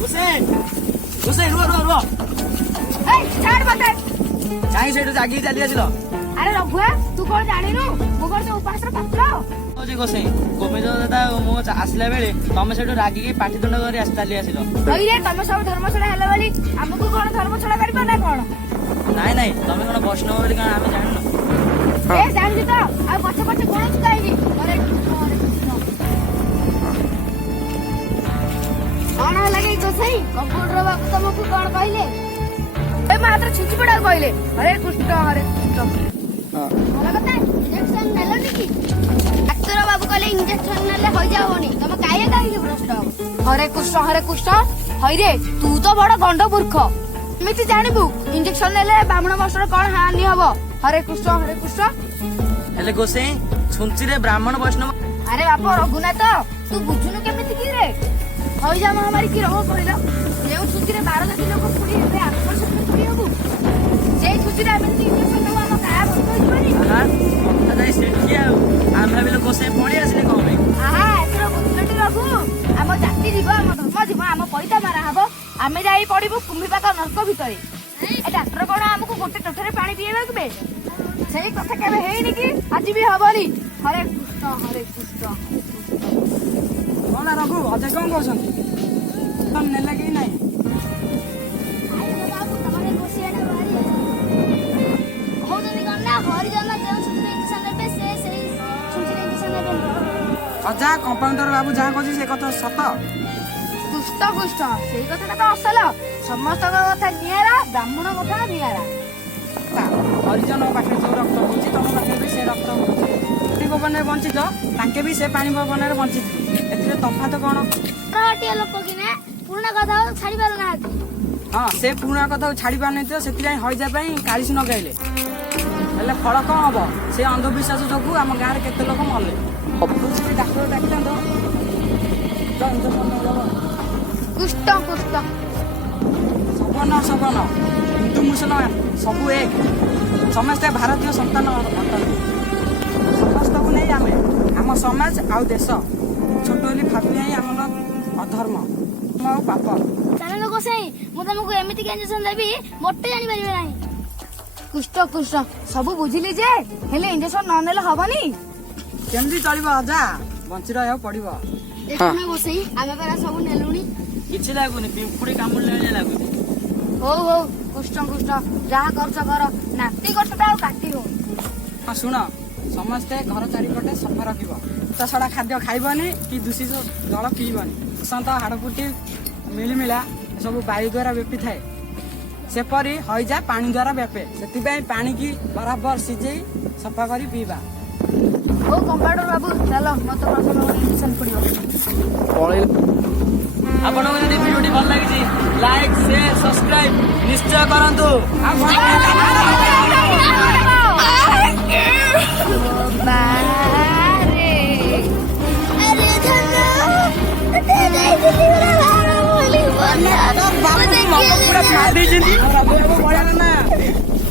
हुसैन हुसैन रुह रुह रुह ए छाड़ मते काई सेठु जागी चली आसिल अरे रघुआ तू कोन जानिनु मु कोन उपासर पात्र ओजे गोसाई गोमेज दादा मो आसला बेले तमे सेठु रागी पाटी दंड करी चली आसिल रे तमे सब धर्मछड़ा हेले वाली हमकु कोन धर्मछड़ा करबो ना कोन नाइ नाइ तमे कोन वैष्णव बोली कान आमे जाननो ए जानली तो आ पछे पछे कोन काईनी अरे आना लगे गोसाई कंप्यूटर बाबू तुमको कोन कहले ए मात्र छिची पड़ा कहले हरे कृष्ण हां मला कथा इंजेक्शन नेलो निकी डाक्टर बाबू कहले इंजेक्शन नेले हो जाओनी तुम काहे काहे प्रश्न हरे कृष्ण हई रे तू तो बड़ गंड मूर्ख एमिति जानिबु इंजेक्शन नेले ब्राह्मण वस्त्र कोन हानि हबो हरे कृष्ण हेले गोसाई छुंची रे ब्राह्मण वैष्णव अरे बाप रघुनाथ तू बुझुनु केमिति की रे होई जा महामारी की रोग कहला जेउ छुची रे 12 जाति लोक पुडी हेबे 8% पुडी हबु जेई छुची रे एमिति इंजेक्शन नवा हम काया बंद होइबनी हां दादा सेठी आम भाबिलो गोसाई पड़ी आसिले कोन भाई आहा एतरो बुझलटी रघु हम जाति जीव हम धर्म जीव हम पैसा मारा हबो आमे जाई पडिबु कुंभीपाक नरक भितरे ए डाक्टर कोन हमकु गोटे टोठरे पानी पिएबा कबे सेई कथा केबे हेइनी की आज भी हबनी हरे कृष्ण कोन रघु अजय कोन कहसन तम ने लगे नहीं अजा कंपाउंडर बाबू जहाँ कहছি से कथा सत कुष्ट सेई कथा तो असल समस्त कथा नियारा ब्राह्मण कथा नियारा हरिजन पाखे जो रक्त होची तम पाखे भी से रक्त होची पानी पवन बंचित तांके भी से पानी पवन रे बंचित एथिरे तफात कोन हटिया लोक कि ना पुराना कथा छाड़ी पार ना हां से पुराना कथा छाड़ी पार नै तो सेति जाई होई जा पई कालिस न गाइले हेले फल कोन हबो से अंधविश्वास जोगु हम गां रे केते लोक मरले डाक्टर डाक्टर कुष्ट सबन हिंदू मुसलमान सबू एक समस्ते भारतीय संतान समस्त को नहीं आमे आम समाज आउ देश छोट बोली भाभी आम अधर्म आउ पाप जानो गोसाई मु तुमको एमिति इंजेक्शन देबी मोटे जानि परिबे नाही कुष्ट सब बुझिली जे हेले इंजेक्शन न नेले हबनी केमदी चलिबो अजा बंची रहयो पड़िबो देखना गोसाई आमे परा सब नेलुनी किछि लागुनी पिंपुडी कामुले लागुनी हो कुष्ट जहा करछ कर नाती करछटा आ काटी हो शुण समस्ते घर चारिपटे सफा रखिब ता सड़ा खाद्य खाइबनी कि दूषित जल पीबनी संत हाड़पुटी मिलिमिला सब वायु द्वारा व्यापी थाए सेपरी हईजा पानी द्वारा व्यापे से पानी की बराबर सिझे सफा करी पीवा ओ कंपाउंडर बाबू चलो मत प्रश्न इंजेक्शन पड़ियो आपनको यदि वीडियो भल लगी लाइक शेयर सब्सक्राइब निश्चय करंतु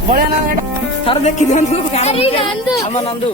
बड़िया ना थर देखी दिखाँ आम नंदू